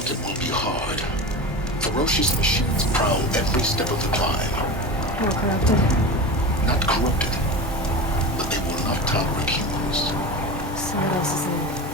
mountain will be hard. Ferocious machines prowl every step of the climb. More corrupted. Not corrupted, but they will not tolerate humans. So what else is new?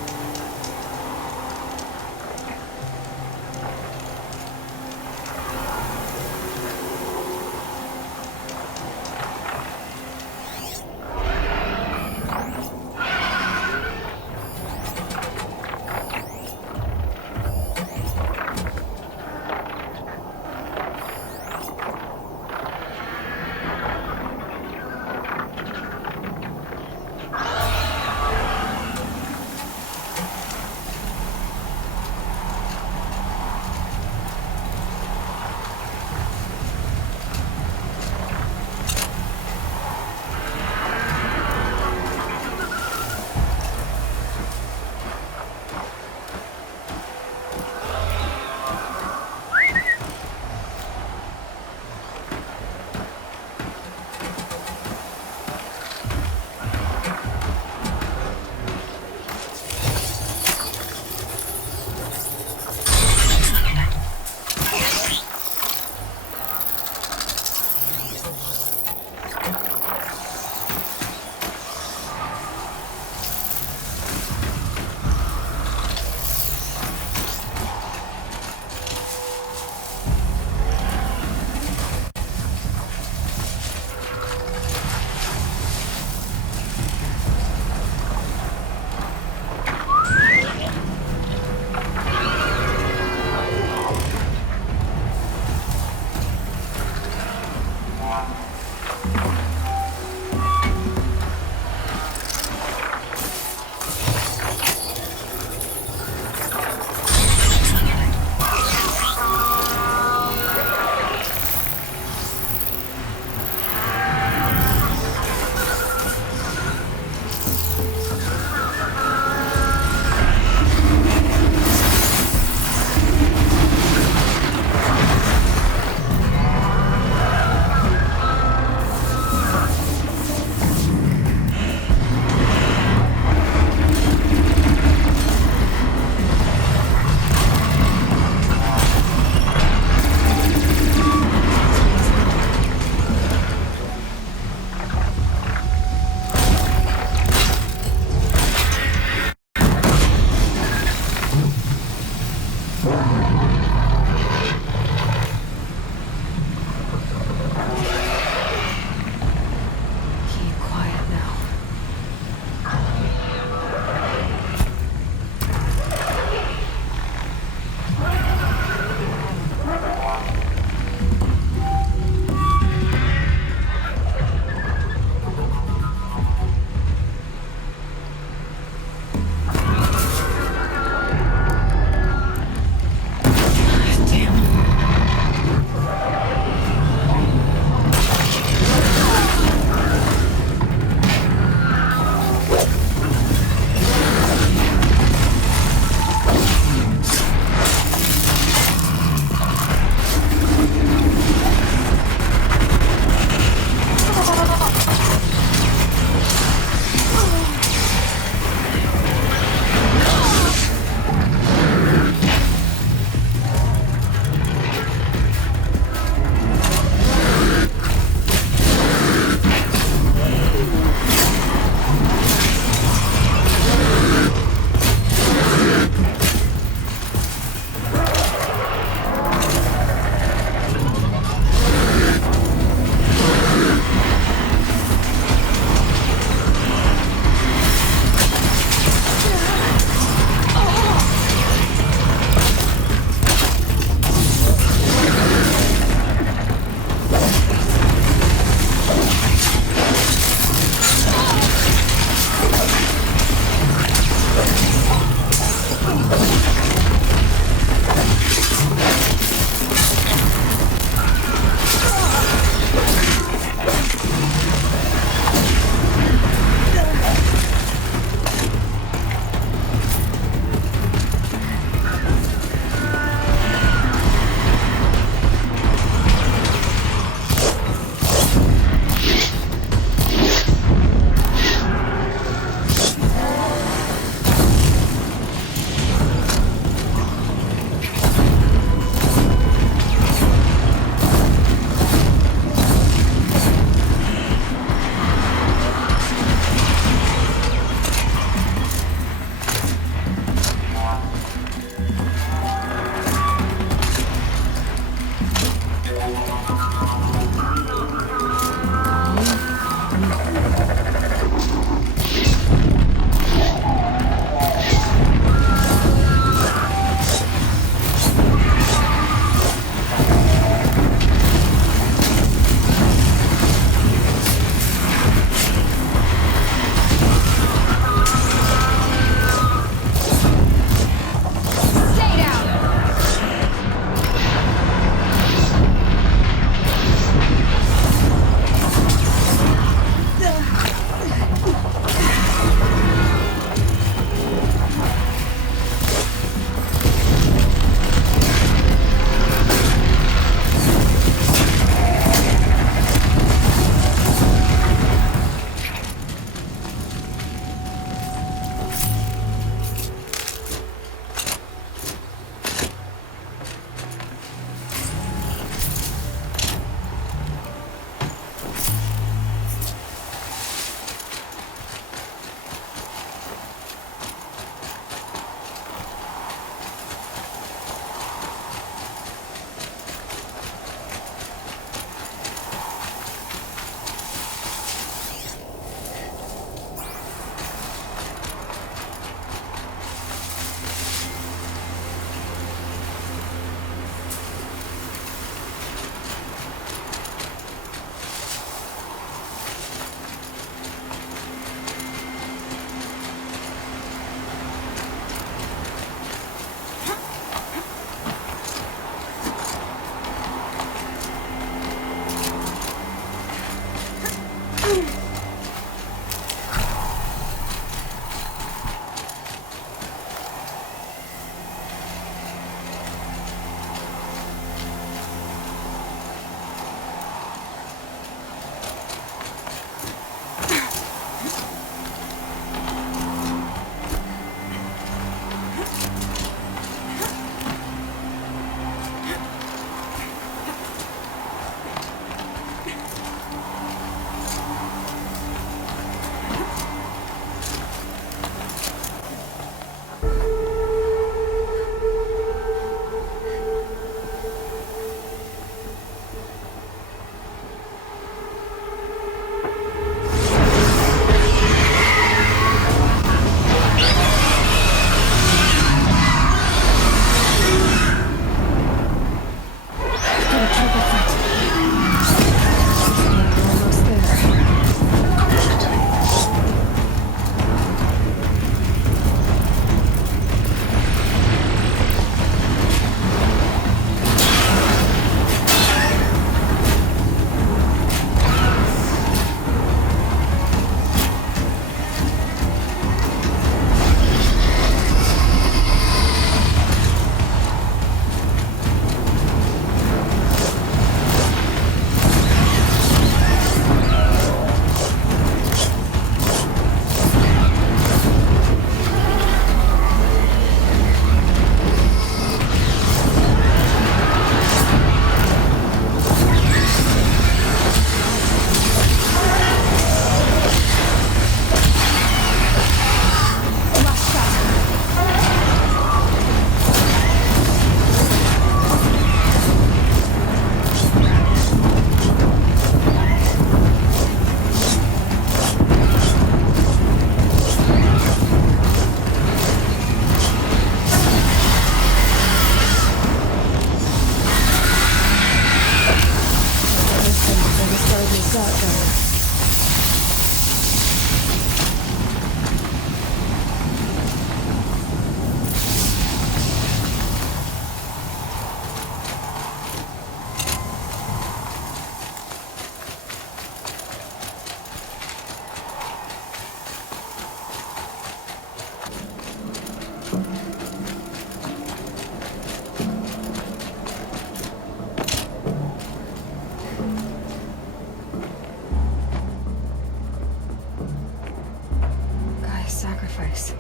sacrifice.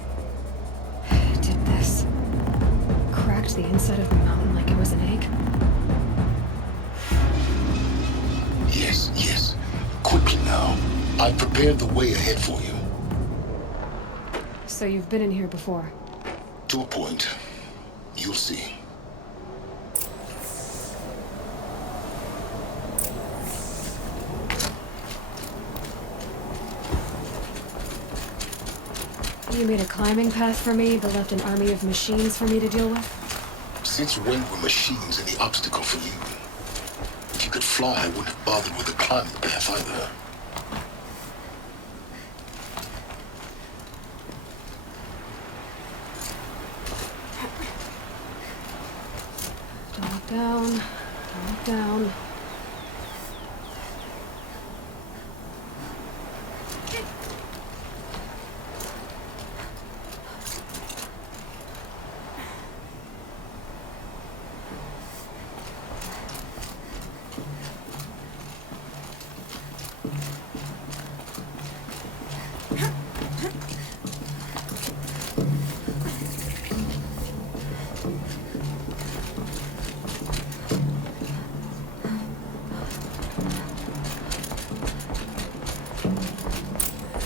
It did this. Cracked the inside of the mountain like it was an egg. Yes, yes. Quickly now. I've prepared the way ahead for you. So you've been in here before? To a point. You'll see. You made a climbing path for me, but left an army of machines for me to deal with? Since when were machines any obstacle for you? If you could fly, I wouldn't have bothered with the climbing path either. Dog down, dog down.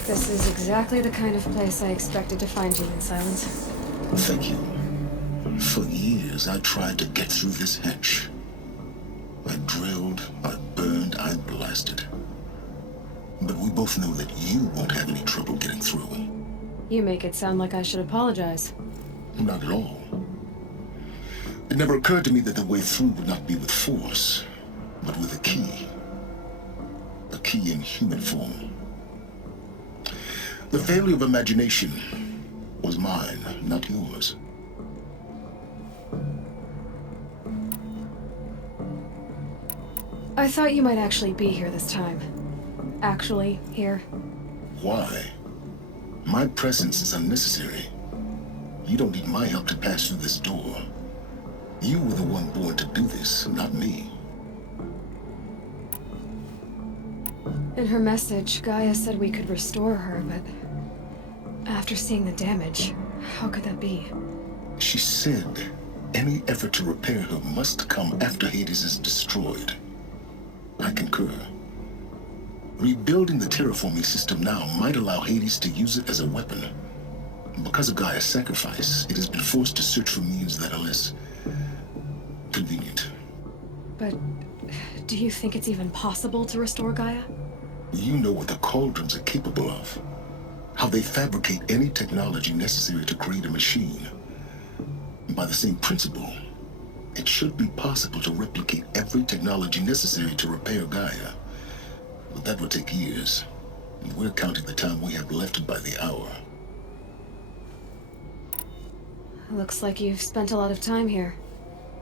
This is exactly the kind of place I expected to find you in, Silence. Thank you. For years, I tried to get through this hatch. I drilled, I burned, I blasted. But we both know that you won't have any trouble getting through. You make it sound like I should apologize. Not at all. It never occurred to me that the way through would not be with force, but with a key. A key in human form. The failure of imagination was mine, not yours. I thought you might actually be here this time. Actually, here. Why? My presence is unnecessary. You don't need my help to pass through this door. You were the one born to do this, not me. In her message, Gaia said we could restore her, but after seeing the damage, how could that be? She said any effort to repair her must come after Hades is destroyed. I concur. Rebuilding the terraforming system now might allow Hades to use it as a weapon. Because of Gaia's sacrifice, it has been forced to search for means that are less convenient. But do you think it's even possible to restore Gaia? You know what the cauldrons are capable of. How they fabricate any technology necessary to create a machine. By the same principle, it should be possible to replicate every technology necessary to repair Gaia. But that would take years. And we're counting the time we have left by the hour. Looks like you've spent a lot of time here.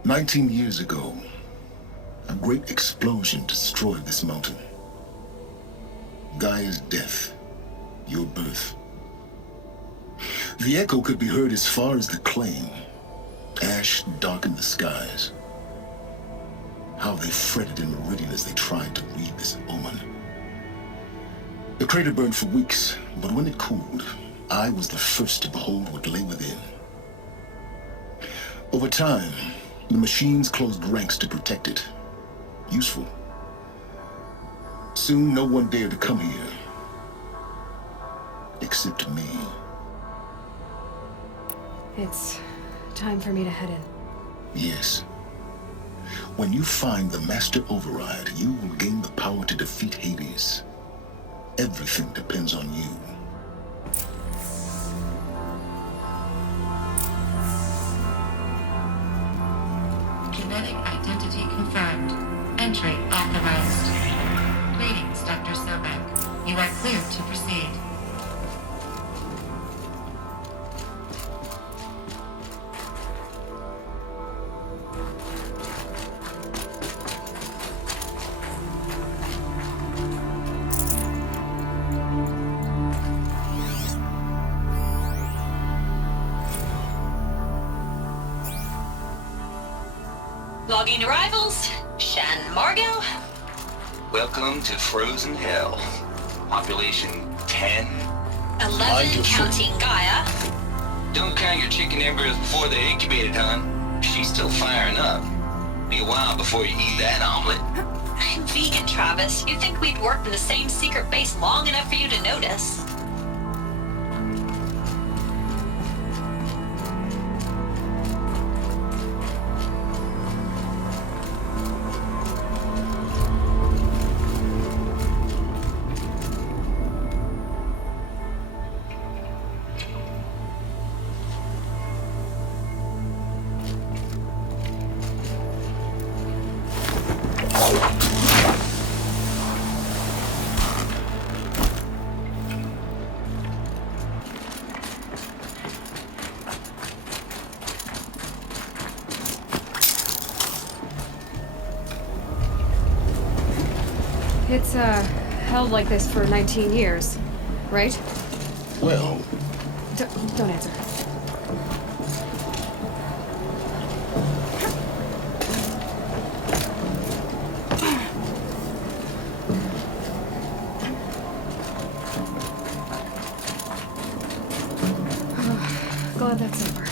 19 years ago, a great explosion destroyed this mountain. Gaia's death, your birth. The echo could be heard as far as the claim. Ash darkened the skies. How they fretted in Meridian as they tried to read this omen. The crater burned for weeks, but when it cooled, I was the first to behold what lay within. Over time, the machines closed ranks to protect it. Useful. Soon, no one dared to come here. Except me. It's time for me to head in. Yes. When you find the Master Override, you will gain the power to defeat Hades. Everything depends on you. Genetic identity confirmed. Entry authorized. Greetings, Dr. Sobeck. You are cleared to proceed. Logging arrivals. Shan Margot. Welcome to Frozen Hell. Population 10, Mind 11 your counting Gaia. Don't count your chicken embryos before they're incubated, hon. She's still firing up. Be a while before you eat that omelet. I'm vegan, Travis. You'd think we'd worked in the same secret base long enough for you to notice. It's, held like this for 19 years, right? Well, Don't answer. Glad that's over.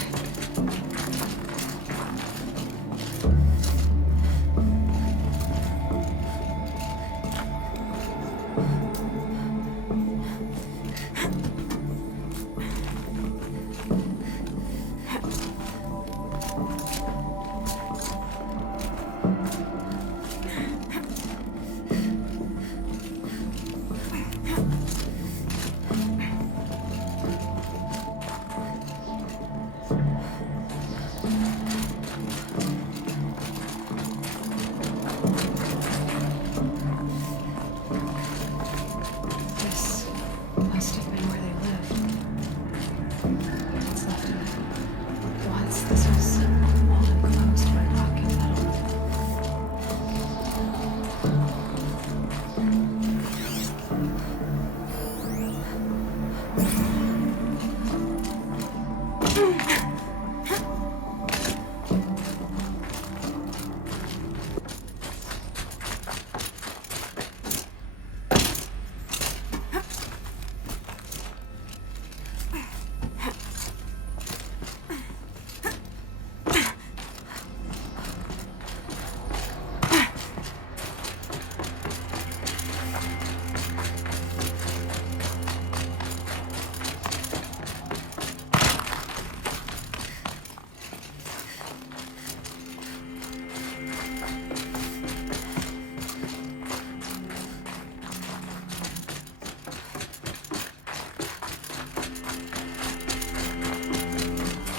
This must have been where they lived. What's left of it. Once this was all enclosed by rock and metal.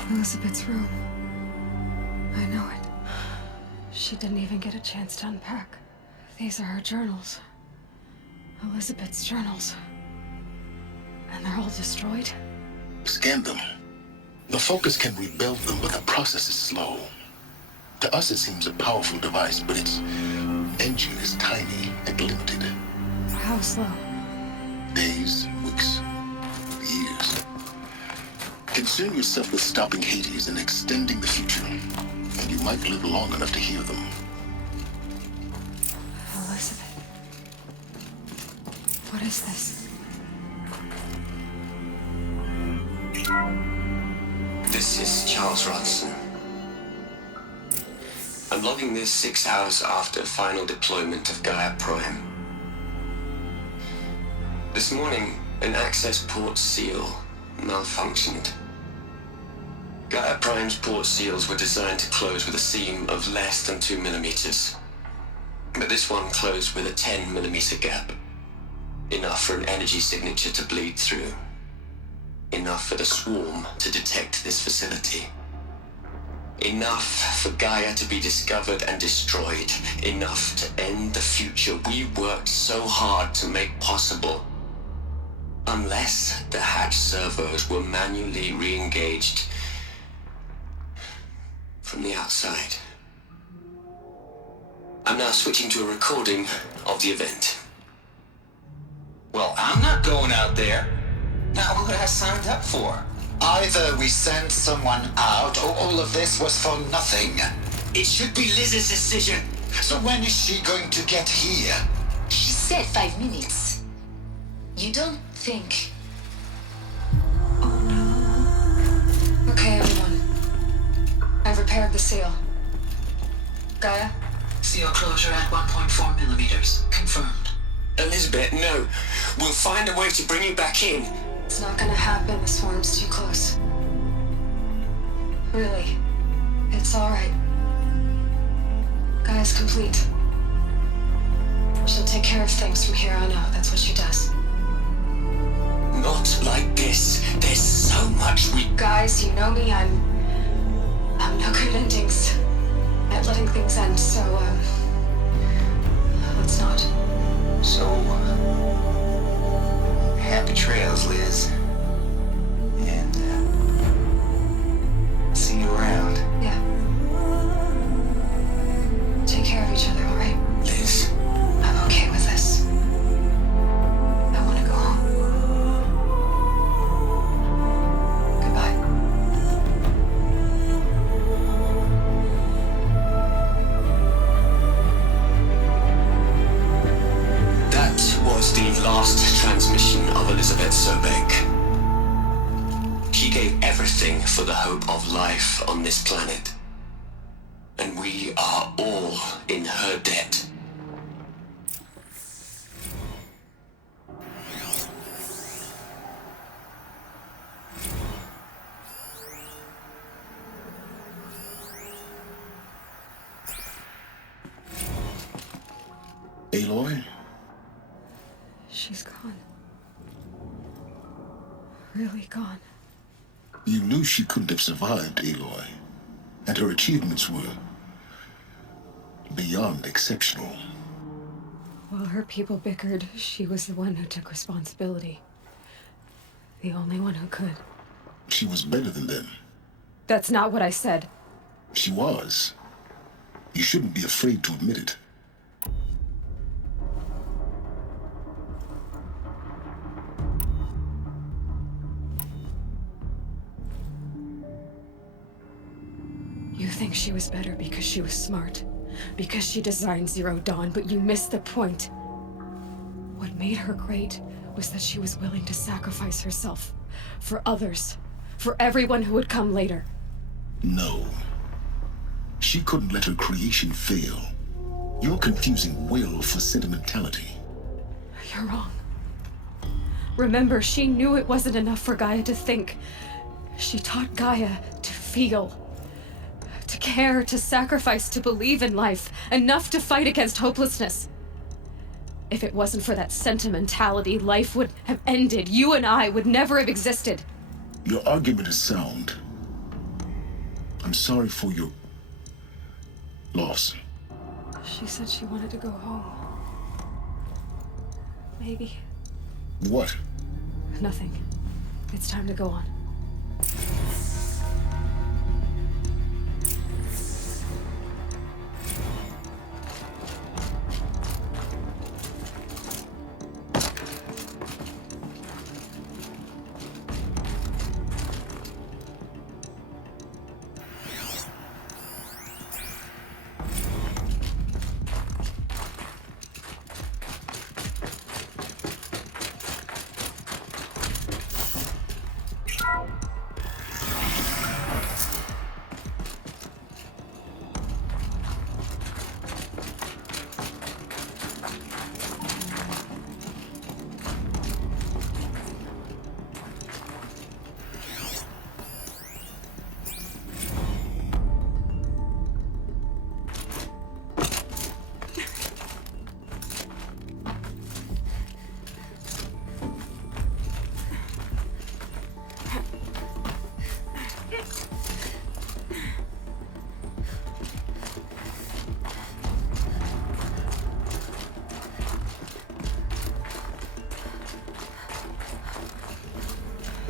Elizabeth's room. I know it. She didn't even get a chance to unpack. These are her journals. Elizabeth's journals. And they're all destroyed? scan them. The Focus can rebuild them, but the process is slow. To us, it seems a powerful device, but its engine is tiny and limited. How slow? Days, weeks, years. Concern yourself with stopping Hades and extending the future, and you might live long enough to hear them. Elizabeth. What is this? This is Charles Rodson. I'm logging this 6 hours after final deployment of Gaia Prime. This morning, an access port seal malfunctioned. Gaia Prime's port seals were designed to close with a seam of less than 2 millimeters. But this one closed with a 10 millimeter gap. Enough for an energy signature to bleed through. Enough for the swarm to detect this facility. Enough for Gaia to be discovered and destroyed. Enough to end the future we worked so hard to make possible. Unless the hatch servos were manually re-engaged from the outside. I'm now switching to a recording of the event. Well, I'm not going out there. Not what I signed up for. Either we sent someone out, or all of this was for nothing. It should be Liz's decision. So when is she going to get here? She said 5 minutes. You don't think seal. Gaia? Seal closure at 1.4 millimeters. Confirmed. Elizabeth, no. We'll find a way to bring you back in. It's not gonna happen. The swarm's too close. Really. It's alright. Gaia's complete. She'll take care of things from here on out. That's what she does. Not like this. There's so much we... Guys, you know me. I'm no good at endings. At letting things end, so, let's not. So, happy trails, Liz. And, see you around. Yeah. Take care of each other, alright? Liz. I'm okay with this. I want to go home. Goodbye. That was the last transmission of Elizabeth Sobeck. She gave everything for the hope of life on this planet. And we are all in her debt. Aloy? She's gone. Really gone. You knew she couldn't have survived, Aloy. And her achievements were beyond exceptional. While her people bickered, she was the one who took responsibility. The only one who could. She was better than them. That's not what I said. She was. You shouldn't be afraid to admit it. You think she was better because she was smart, because she designed Zero Dawn, but you missed the point. What made her great was that she was willing to sacrifice herself for others, for everyone who would come later. No. She couldn't let her creation fail. You're confusing will for sentimentality. You're wrong. Remember, she knew it wasn't enough for Gaia to think. She taught Gaia to feel. To care, to sacrifice, to believe in life, enough to fight against hopelessness. If it wasn't for that sentimentality, life would have ended. You and I would never have existed. Your argument is sound. I'm sorry for your loss. She said she wanted to go home. Maybe. What? Nothing. It's time to go on.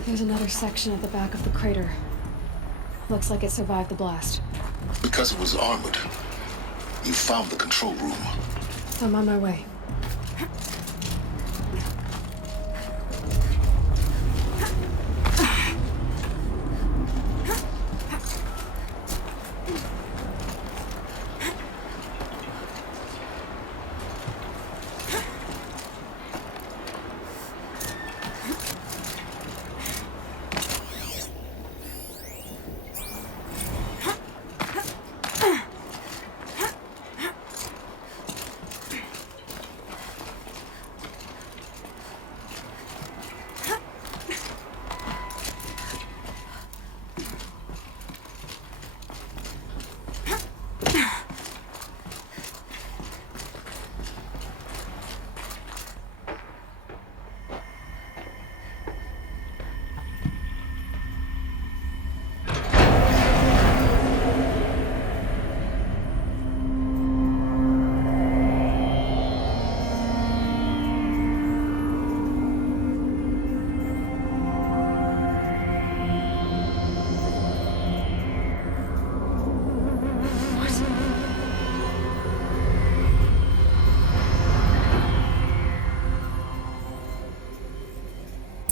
There's another section at the back of the crater. Looks like it survived the blast. Because it was armored. You found the control room. I'm on my way.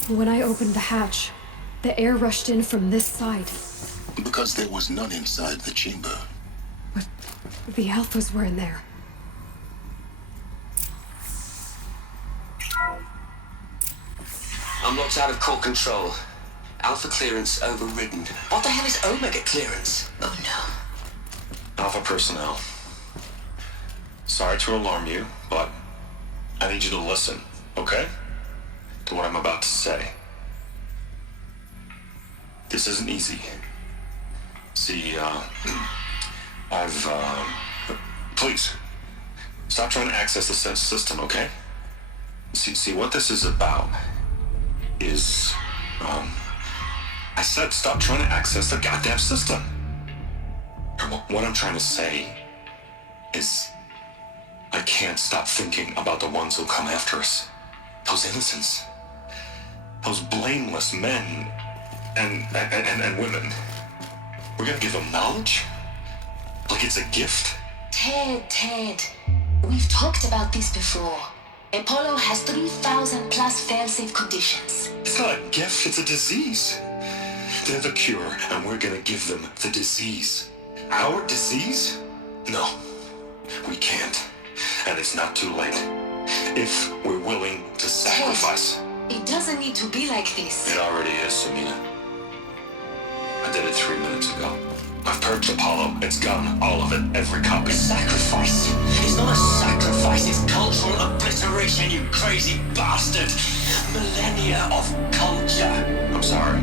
When I opened the hatch, the air rushed in from this side. Because there was none inside the chamber. But the Alphas were in there. I'm locked out of core control. Alpha clearance overridden. What the hell is Omega clearance? Oh no. Alpha personnel. Sorry to alarm you, but I need you to listen, okay? To what I'm about to say. This isn't easy. See, please, stop trying to access the sense system, okay? See, what this is about is, I said stop trying to access the goddamn system. What I'm trying to say is, I can't stop thinking about the ones who'll come after us. Those innocents. Those blameless men and women. We're gonna give them knowledge? Like it's a gift? Ted. We've talked about this before. Apollo has 3,000 plus fail-safe conditions. It's not a gift, it's a disease. They're the cure, and we're gonna give them the disease. Our disease? No, we can't. And it's not too late. If we're willing to sacrifice. Ted, it doesn't need to be like this. It already is, Samina. I did it 3 minutes ago. I've purged Apollo. It's gone. All of it. Every copy. A sacrifice? It's not a sacrifice, it's cultural obliteration, you crazy bastard! Millennia of culture! I'm sorry.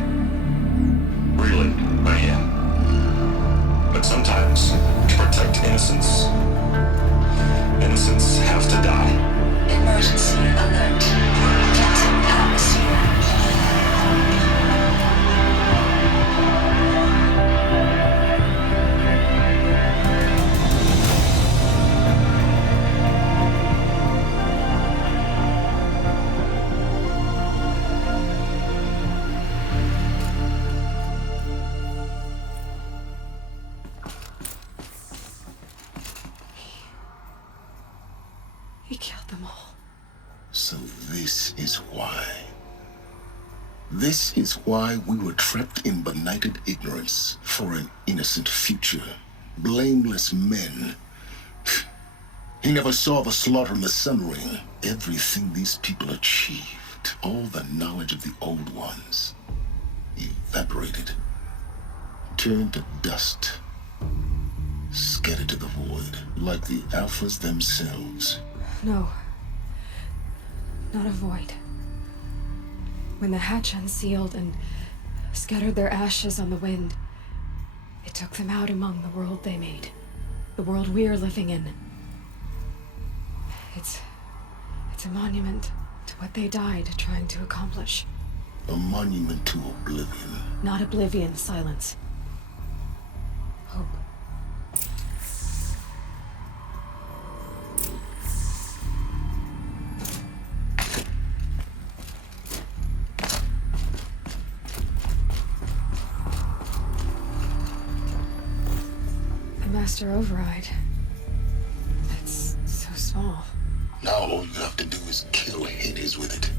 Really, I am. But sometimes, to protect innocence, innocents have to die. Emergency alert. Captain atmosphere. He killed them all. So this is why. This is why we were trapped in benighted ignorance for an innocent future. Blameless men. He never saw the slaughter in the Sun Ring. Everything these people achieved, all the knowledge of the old ones, evaporated, turned to dust, scattered to the void, like the Alphas themselves. No. Not a void. When the hatch unsealed and scattered their ashes on the wind, it took them out among the world they made. The world we're living in. It's a monument to what they died trying to accomplish. A monument to oblivion. Not oblivion, silence. Hope. Master override. It's so small. Now all you have to do is kill Hades with it.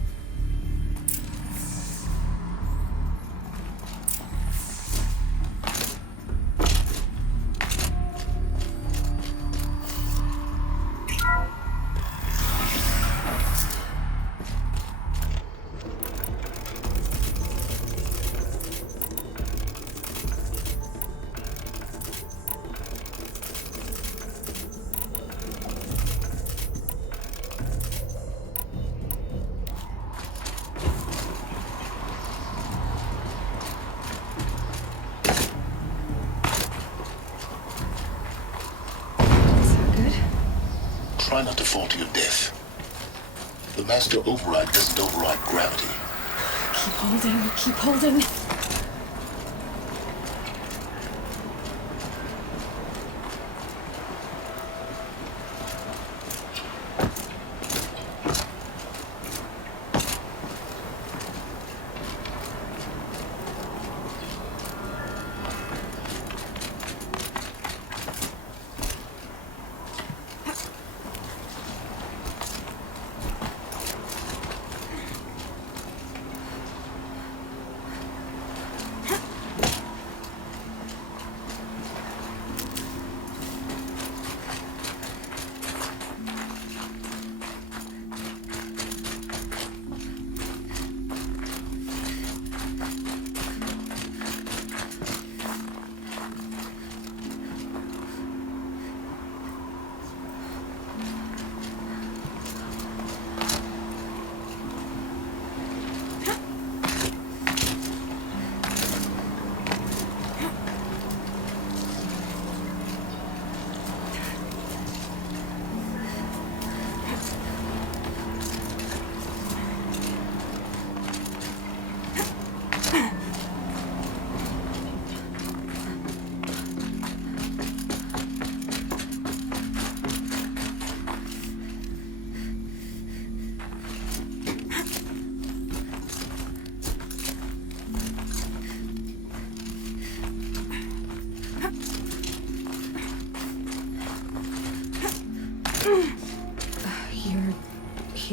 Try not to fall to your death. The Master Override doesn't override gravity. Keep holding, keep holding.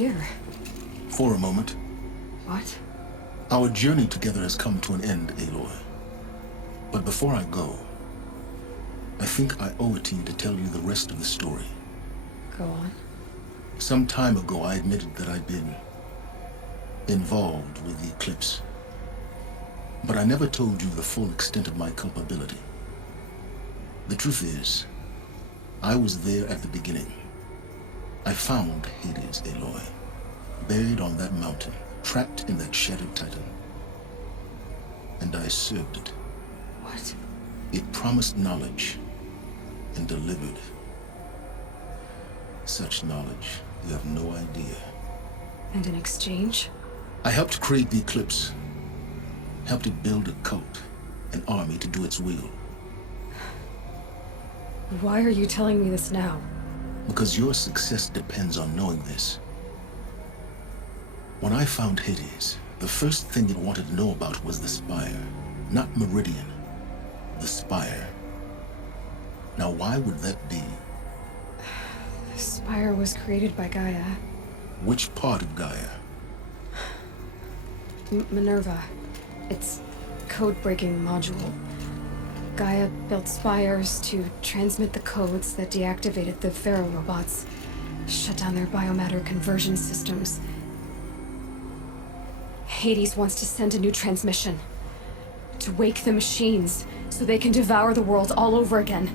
here? For a moment. What? Our journey together has come to an end, Aloy. But before I go, I think I owe it to you to tell you the rest of the story. Go on. Some time ago, I admitted that I'd been involved with the eclipse. But I never told you the full extent of my culpability. The truth is, I was there at the beginning. I found Hades, Aloy, buried on that mountain, trapped in that shattered titan. And I served it. What? It promised knowledge and delivered. Such knowledge, you have no idea. And in exchange? I helped create the eclipse. Helped it build a cult, an army to do its will. Why are you telling me this now? Because your success depends on knowing this. When I found Hades, the first thing it wanted to know about was the Spire. Not Meridian. The Spire. Now, why would that be? The Spire was created by Gaia. Which part of Gaia? Minerva. Its code-breaking module. Gaia built spires to transmit the codes that deactivated the Pharaoh robots, shut down their biomatter conversion systems. Hades wants to send a new transmission. To wake the machines, so they can devour the world all over again.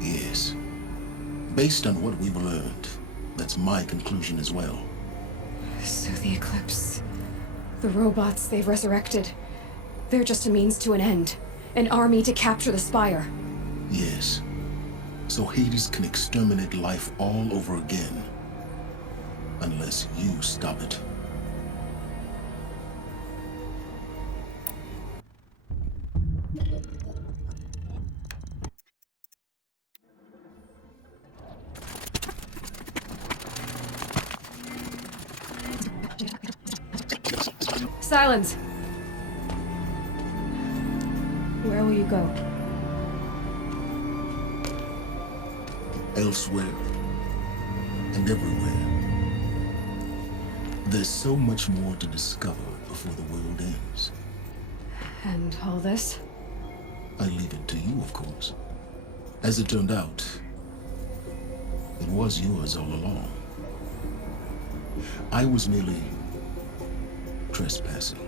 Yes. Based on what we've learned, that's my conclusion as well. So the Eclipse, the robots they've resurrected, they're just a means to an end. An army to capture the Spire. Yes. So Hades can exterminate life all over again. Unless you stop it. Silence! Where will you go? Elsewhere. And everywhere. There's so much more to discover before the world ends. And all this? I leave it to you, of course. As it turned out, it was yours all along. I was merely trespassing.